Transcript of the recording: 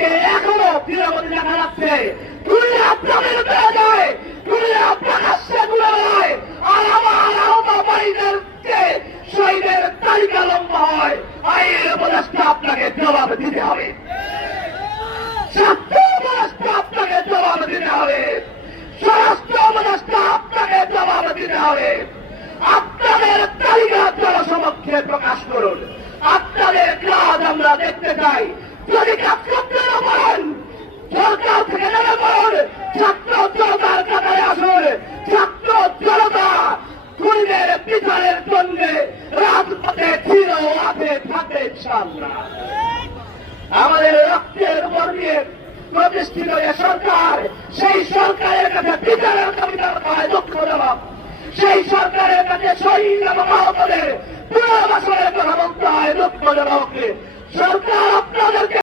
আজকে এখনো তৃণমূল দেখা যাচ্ছে তুলে আপনাদের দেওয়া যায়, তুলে আপনার আসছে তুলে দেয়, আর আমার আহত বাড়িদেরকে শহীদের তালিকা লম্বা হয়। আইন উপদেষ্টা আপনাকে জবাব দিতে হবে, স্বাস্থ্য উপদেষ্টা আপনাকে জবাব দিতে হবে, স্বরাষ্ট্র উপদেষ্টা আপনাকে জবাব দিতে হবে। আপনাদের তালিকা জনসমক্ষে প্রকাশ করুন, আপনাদের কাজ আমরা দেখতে চাই। যদি কাজ করতে না পারেন সরকার থেকে নেমে পড়ুন, ছাত্র জনতার কাতারে আসুন, ছাত্র জনতা খুনিদের বিচারের জন্য রাজপথে ছিল আছে থাকে ইনশাআল্লাহ। আমাদের রক্তের উপর দিয়ে প্রতিষ্ঠিত এ সরকার, সেই সরকারের কাছে বিচারের দাবি জানাতে হয় দুঃখ জবাব, সেই সরকারের কাছে শহীদ এবং আহতদের পুনর্বাসনের কথা বলতে হয় দুঃখ জবাবকে। সরকার আপনাদেরকে